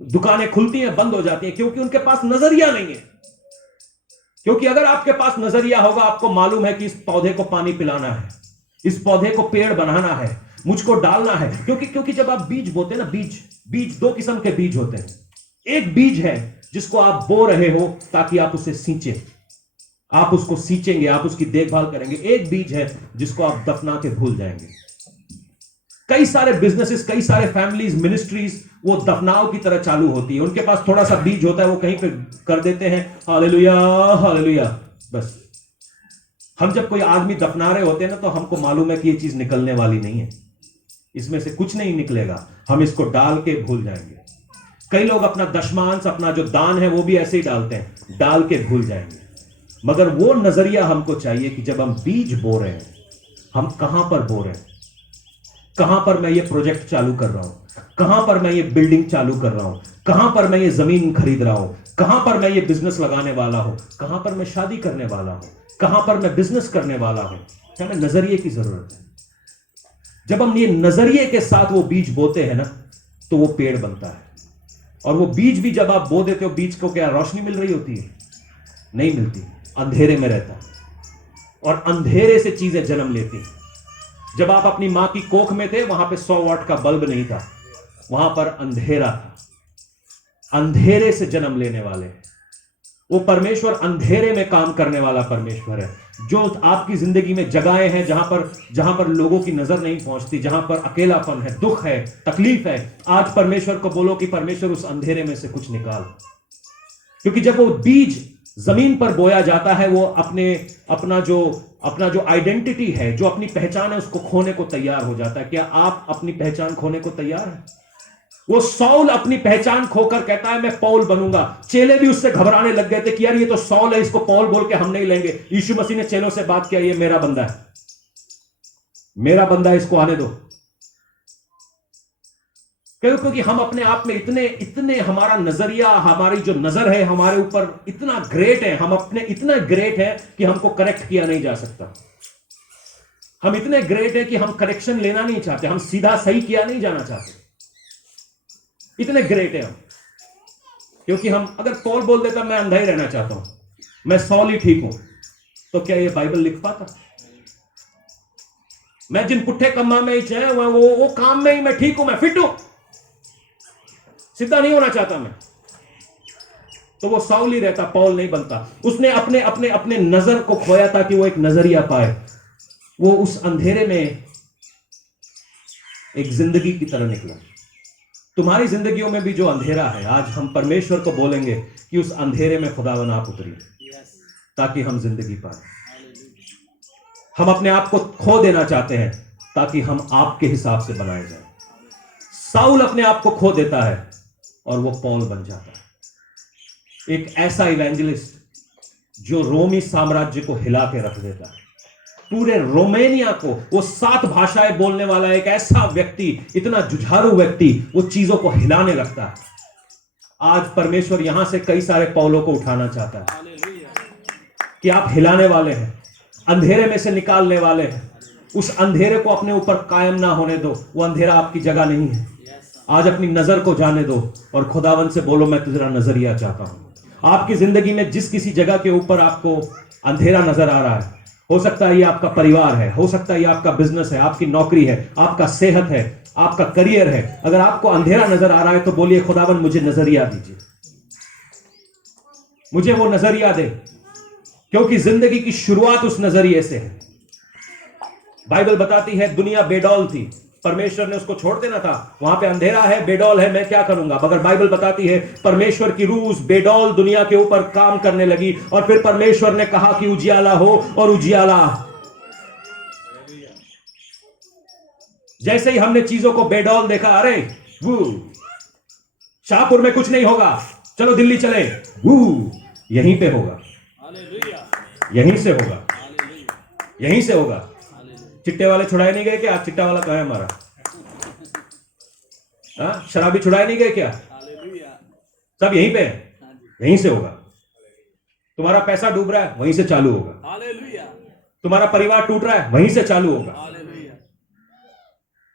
दुकानें खुलती हैं, बंद हो जाती हैं, क्योंकि उनके पास नजरिया नहीं है। क्योंकि अगर आपके पास नजरिया होगा, आपको मालूम है कि इस पौधे को पानी पिलाना है, इस पौधे को पेड़ बनाना है, मुझको डालना है। क्योंकि जब आप बीज बोते हैं ना, बीज दो किस्म के बीज होते हैं। एक बीज है जिसको आप बो रहे हो ताकि आप उसे सींचें, आप उसको सींचेंगे, आप उसकी देखभाल करेंगे। एक बीज है जिसको आप दफना के भूल जाएंगे। कई सारे बिजनेसेस, कई सारे फैमिलीज, मिनिस्ट्रीज वो दफनाओं की तरह चालू होती है। उनके पास थोड़ा सा बीज होता है, वो कहीं पे कर देते हैं, हालेलुया हालेलुया, बस। हम जब कोई आदमी दफना रहे होते हैं ना, तो हमको मालूम है कि ये चीज निकलने वाली नहीं है, इसमें से कुछ नहीं निकलेगा, हम इसको डाल के भूल जाएंगे। कई लोग अपना दशमांश, अपना जो दान है वो भी ऐसे ही डालते हैं, डाल के भूल जाएंगे। मगर वो नजरिया हमको चाहिए कि जब हम बीज बो रहे हैं, हम कहां पर बो रहे हैं, कहां पर मैं ये प्रोजेक्ट चालू कर रहा हूं, कहां पर मैं ये बिल्डिंग चालू कर रहा हूं, कहां पर मैं ये जमीन खरीद रहा हूं, कहां पर मैं ये बिजनेस लगाने वाला हूं, कहां पर मैं शादी करने वाला हूं, कहां पर मैं बिजनेस करने वाला हूं। हमें नजरिए की जरूरत है। जब हम ये नजरिए के साथ वो बीज बोते हैं ना, तो वो पेड़ बनता है। और वो बीज भी जब आप बो देते हो, बीज को क्या रोशनी मिल रही होती है? नहीं मिलती, अंधेरे में रहता है और अंधेरे से चीजें जन्म लेती हैं। जब आप अपनी मां की कोख में थे, वहां पे 100 वाट का बल्ब नहीं था, वहां पर अंधेरा था। अंधेरे से जन्म लेने वाले वो परमेश्वर अंधेरे में काम करने वाला परमेश्वर है, जो आपकी जिंदगी में जगहें हैं जहां पर लोगों की नजर नहीं पहुंचती, जहां पर अकेलापन है, दुख है, तकलीफ है। आज परमेश्वर को बोलो कि परमेश्वर उस अंधेरे में से कुछ निकाल। क्योंकि जब वो बीज जमीन पर बोया जाता है, वो अपना जो आइडेंटिटी है, जो अपनी पहचान है, उसको खोने को तैयार हो जाता है। क्या आप अपनी पहचान खोने को तैयार हैं? वो सौल अपनी पहचान खोकर कहता है मैं पौल बनूंगा। चेले भी उससे घबराने लग गए थे कि यार ये तो सौल है, इसको पौल बोल के हम नहीं लेंगे। यीशु मसीह ने चेलों से बात किया, ये मेरा बंदा है, मेरा बंदा है, इसको आने दो। क्योंकि हम अपने आप में इतने हमारा नजरिया, हमारी जो नजर है हमारे ऊपर इतना ग्रेट है, हम अपने इतना ग्रेट है कि हमको करेक्ट किया नहीं जा सकता। हम इतने ग्रेट है कि हम करेक्शन लेना नहीं चाहते, हम सीधा सही किया नहीं जाना चाहते। इतने ग्रेट है हम, क्योंकि हम अगर पॉल बोल देता मैं अंधा ही रहना चाहता हूं, मैं 100 ही ठीक हूं, तो क्या ये बाइबल लिख पाता? मैं जिन पुट्ठे कम्मा में ही चाहे वो काम में ही मैं ठीक हूं, मैं फिट हूं, सीधा नहीं होना चाहता मैं, तो वो साउल ही रहता, पॉल नहीं बनता। उसने अपने अपने अपने नजर को खोया ताकि वो एक नजरिया पाए। वो उस अंधेरे में एक जिंदगी की तरह निकला। तुम्हारी जिंदगियों में भी जो अंधेरा है, आज हम परमेश्वर को बोलेंगे कि उस अंधेरे में खुदावन आप उतरिए ताकि हम जिंदगी पाए। हम अपने आप को खो देना चाहते हैं ताकि हम आपके हिसाब से बनाए जाए। साउल अपने आप को खो देता है और वो पॉल बन जाता है, एक ऐसा इवेंजलिस्ट जो रोमी साम्राज्य को हिला के रख देता है। पूरे रोमेनिया को, वो 7 भाषाएं बोलने वाला एक ऐसा व्यक्ति, इतना जुझारू व्यक्ति, वो चीजों को हिलाने लगता है। आज परमेश्वर यहां से कई सारे पौलों को उठाना चाहता है कि आप हिलाने वाले हैं, अंधेरे में से निकालने वाले हैं। उस अंधेरे को अपने ऊपर कायम ना होने दो, वो अंधेरा आपकी जगह नहीं है। आज अपनी नजर को जाने दो और खुदावन से बोलो मैं तुझरा नजरिया चाहता हूं। आपकी जिंदगी में जिस किसी जगह के ऊपर आपको अंधेरा नजर आ रहा है, हो सकता है ये आपका परिवार है, हो सकता है ये आपका बिजनेस है, आपकी नौकरी है, आपका सेहत है, आपका करियर है। अगर आपको अंधेरा नजर आ रहा है तो बोलिए खुदावन मुझे नजरिया दीजिए, मुझे वो नजरिया दे, क्योंकि जिंदगी की शुरुआत उस नजरिए से है। बाइबल बताती है दुनिया बेडौल थी, परमेश्वर ने उसको छोड़ देना था, वहां पे अंधेरा है, बेडौल है, मैं क्या करूंगा। मगर बाइबल बताती है परमेश्वर की रूह उस बेडौल दुनिया के ऊपर काम करने लगी और फिर परमेश्वर ने कहा कि उजियाला हो, और उजियाला। जैसे ही हमने चीजों को बेडौल देखा, अरे वो शाहपुर में कुछ नहीं होगा, चलो दिल्ली चले, वो यहीं पे होगा, यहीं से होगा, यहीं से होगा। चिट्टे वाले छुड़ाए नहीं गए क्या? आज चिट्टा वाला कहां है हमारा? शराबी छुड़ाए नहीं गए क्या? सब यहीं पे है, यहीं से होगा। तुम्हारा पैसा डूब रहा है, वहीं से चालू होगा। तुम्हारा परिवार टूट रहा है, वहीं से चालू होगा।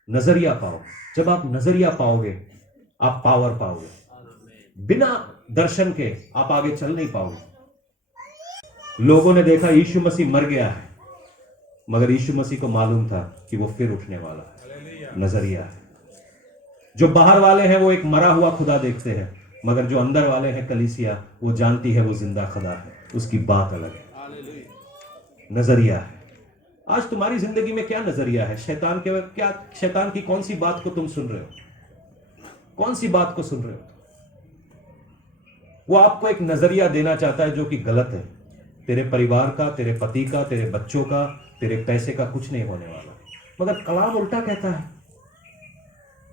नजरिया पाओ। जब आप नजरिया पाओगे आप पावर पाओगे। बिना दर्शन के आप आगे चल नहीं पाओगे। लोगों ने देखा यीशु मसीह मर गया है, मगर यीशु मसीह को मालूम था कि वो फिर उठने वाला है। नजरिया है। जो बाहर वाले हैं वो एक मरा हुआ खुदा देखते हैं, मगर जो अंदर वाले हैं कलीसिया, वो जानती है वो जिंदा खुदा है, उसकी बात अलग है। नजरिया है। आज तुम्हारी जिंदगी में क्या नजरिया है? शैतान की कौन सी बात को तुम सुन रहे हो? कौन सी बात को सुन रहे हो? वो आपको एक नजरिया देना चाहता है जो कि गलत है। तेरे परिवार का, तेरे पति का, तेरे बच्चों का, तेरे पैसे का कुछ नहीं होने वाला। मगर कलाम उल्टा कहता है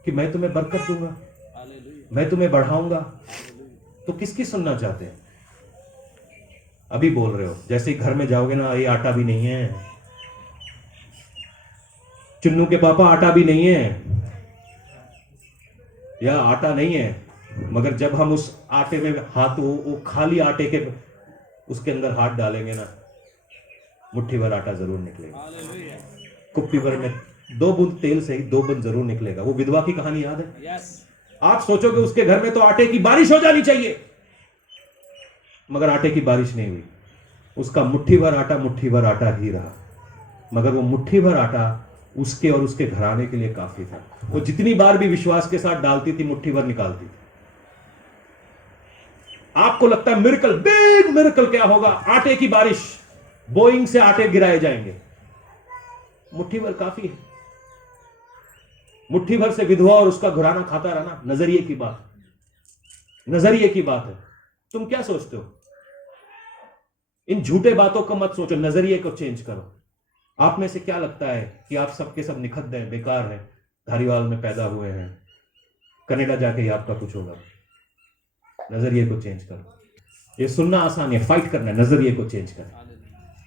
कि मैं तुम्हें बरकत दूंगा, मैं तुम्हें बढ़ाऊंगा। तो किसकी सुनना चाहते हैं? अभी बोल रहे हो, जैसे ही घर में जाओगे ना, ये आटा भी नहीं है, चुन्नू के पापा आटा भी नहीं है, या आटा नहीं है। मगर जब हम उस आटे में हाथ, वो खाली आटे के उसके अंदर हाथ डालेंगे ना, मुट्ठी भर आटा जरूर निकलेगा। कुप्पी भर में 2 बूंद तेल से ही 2 बूंद जरूर निकलेगा। वो विधवा की कहानी याद है? आप सोचोगे उसके घर में तो आटे की बारिश हो जानी चाहिए, मगर आटे की बारिश नहीं हुई। उसका मुट्ठी भर आटा ही रहा। मगर वो मुट्ठी भर आटा उसके और उसके घराने के लिए काफी था। वो जितनी बार भी विश्वास के साथ डालती थी, मुट्ठी भर निकालती थी। आपको लगता है मिरेकल, बिग मिरेकल क्या होगा? आटे की बारिश, बोइंग से आटे गिराए जाएंगे। मुट्ठी भर काफी है। मुट्ठी भर से विधवा और उसका घराना खाता रहना। नजरिए की बात, नजरिए की बात है। तुम क्या सोचते हो? इन झूठे बातों को मत सोचो, नजरिए को चेंज करो। आप में से क्या लगता है कि आप सबके सब निखद्द हैं, बेकार हैं, धारीवाल में पैदा हुए हैं, कनाडा जाके ही आपका कुछ होगा? नजरिए को चेंज करो। ये सुनना आसान है, फाइट करना है। नजरिए को चेंज करें।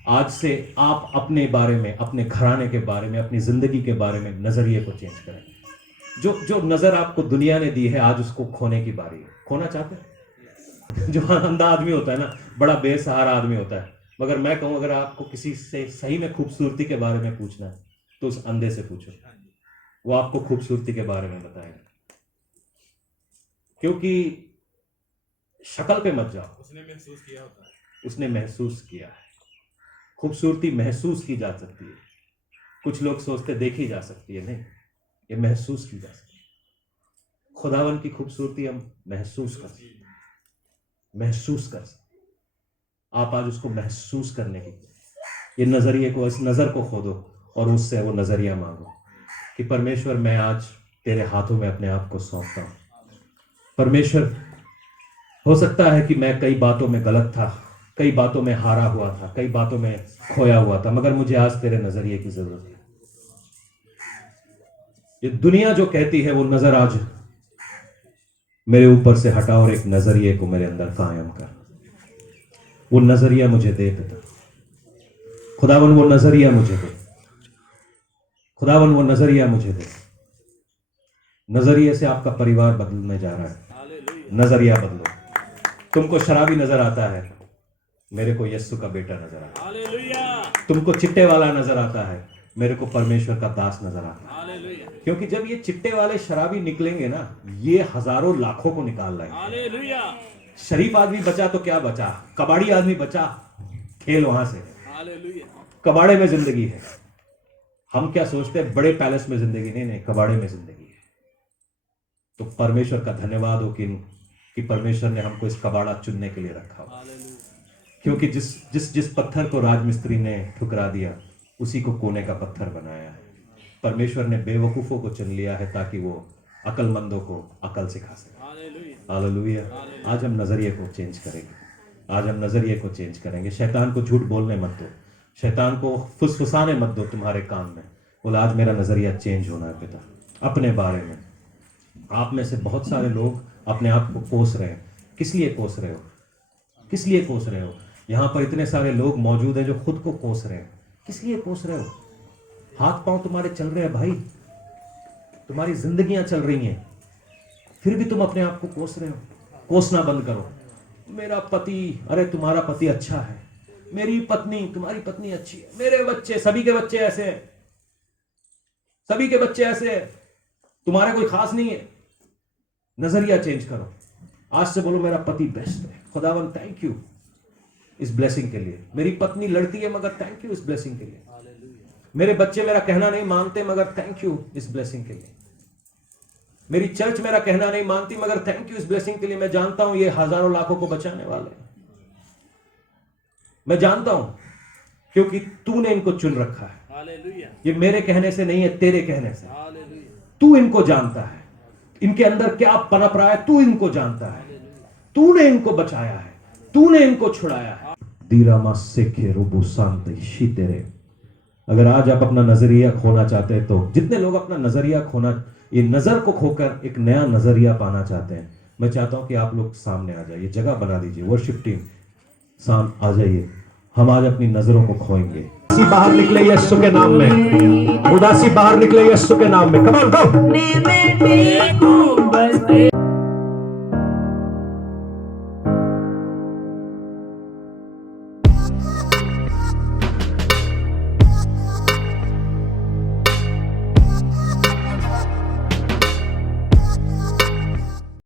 आज से आप अपने बारे में, अपने घराने के बारे में, अपनी जिंदगी के बारे में नजरिए को चेंज करें। जो नजर आपको दुनिया ने दी है, आज उसको खोने की बारी है। खोना चाहते हैं? जो अंधा आदमी होता है ना, बड़ा बेसहारा आदमी होता है। मगर मैं कहूं, अगर आपको किसी से सही में खूबसूरती के बारे में पूछना है, तो उस अंधे से पूछो, वो आपको खूबसूरती के बारे में बताएगा। क्योंकि शक्ल पे मत जाओ, उसने महसूस किया होता है। उसने महसूस किया है। खूबसूरती महसूस की जा सकती है। कुछ लोग सोचते देखी जा सकती है, नहीं, ये महसूस की जा सकती है। खुदावन की खूबसूरती हम महसूस कर सकते, महसूस कर सकते। आप आज उसको महसूस करने की, ये नजरिए को, इस नजर को खोदो और उससे वो नजरिया मांगो कि परमेश्वर मैं आज तेरे हाथों में अपने आप को सौंपता हूं। परमेश्वर, हो सकता है कि मैं कई बातों में गलत था, कई बातों में हारा हुआ था, कई बातों में खोया हुआ था, मगर मुझे आज तेरे नजरिए की जरूरत है। ये दुनिया जो कहती है वो नजर आज मेरे ऊपर से हटा और एक नजरिए को मेरे अंदर कायम कर। वो नजरिया मुझे दे पिता खुदावन, वो नजरिया मुझे दे खुदावन, वो नजरिया मुझे दे। नजरिए से आपका परिवार बदलने जा रहा है। नजरिया बदलो। तुमको शराबी नजर आता है, मेरे को यीशु का बेटा नजर आता है। तुमको चिट्टे वाला नजर आता है, मेरे को परमेश्वर का दास नजर आता है। क्योंकि जब ये चिट्टे वाले शराबी निकलेंगे ना, ये हजारों लाखों को निकाल लाएंगे। शरीफ आदमी बचा तो क्या बचा, कबाड़ी आदमी बचा, खेल वहां से। कबाड़े में जिंदगी है। हम क्या सोचते हैं बड़े पैलेस में जिंदगी, नहीं नहीं, कबाड़े में जिंदगी है। तो परमेश्वर का धन्यवाद हो कि परमेश्वर ने हमको इस कबाड़ा चुनने के लिए रखा हो। क्योंकि जिस पत्थर को राजमिस्त्री ने ठुकरा दिया, उसी को कोने का पत्थर बनाया है। परमेश्वर ने बेवकूफों को चुन लिया है ताकि वो अकलमंदों को अकल सिखा सके। हालेलुया। आज हम नजरिए को चेंज करेंगे। आज हम नजरिए को चेंज करेंगे। शैतान को झूठ बोलने मत दो, शैतान को फुसफुसाने मत दो तुम्हारे कान में। बोला आज मेरा नजरिया चेंज होना है पिता अपने बारे में। आप में से बहुत सारे लोग अपने आप को कोस रहे हैं। किस लिए कोस रहे हो? किस लिए कोस रहे हो? यहाँ पर इतने सारे लोग मौजूद हैं जो खुद को कोस रहे हैं। किस लिए कोस रहे हो? हाथ पांव तुम्हारे चल रहे हैं भाई, तुम्हारी जिंदगियां चल रही हैं, फिर भी तुम अपने आप को कोस रहे हो। कोसना बंद करो। मेरा पति, अरे तुम्हारा पति अच्छा है, मेरी पत्नी, तुम्हारी पत्नी अच्छी है, मेरे बच्चे, सभी के बच्चे ऐसे हैं, सभी के बच्चे ऐसे हैं, तुम्हारा कोई खास नहीं है। नजरिया चेंज करो। आज से बोलो मेरा पति बेस्ट है, खुदावन थैंक यू इस ब्लेसिंग के लिए। मेरी पत्नी लड़ती है मगर थैंक यू इस ब्लेसिंग के लिए। मेरे बच्चे मेरा कहना नहीं मानते मगर थैंक यू इस ब्लेसिंग के लिए। मेरी चर्च मेरा कहना नहीं मानती मगर थैंक यू इस ब्लेसिंग के लिए। मैं जानता हूं ये हजारों लाखों को बचाने वाले हैं। मैं जानता हूं क्योंकि तूने इनको चुन रखा है। ये मेरे कहने से नहीं है, तेरे कहने से। तू इनको जानता है, इनके अंदर क्या पनप रहा है तू इनको जानता है। तूने इनको बचाया है, तूने इनको छुड़ाया है। दीरामा सेखे रुबु शांति शीतेरे। अगर आज आप अपना नजरिया खोना चाहते हैं, तो जितने लोग अपना नजरिया खोना, ये नजर को खोकर एक नया नजरिया पाना चाहते हैं, मैं चाहता हूं कि आप लोग सामने आ जाइए, जगह बना दीजिए। वर्शिप टीम सामने आ जाइए। हम आज अपनी नजरों को खोएंगे। उदासी बाहर निकले यीशु के नाम में, उदासी बाहर निकले यीशु के नाम में। Come on go.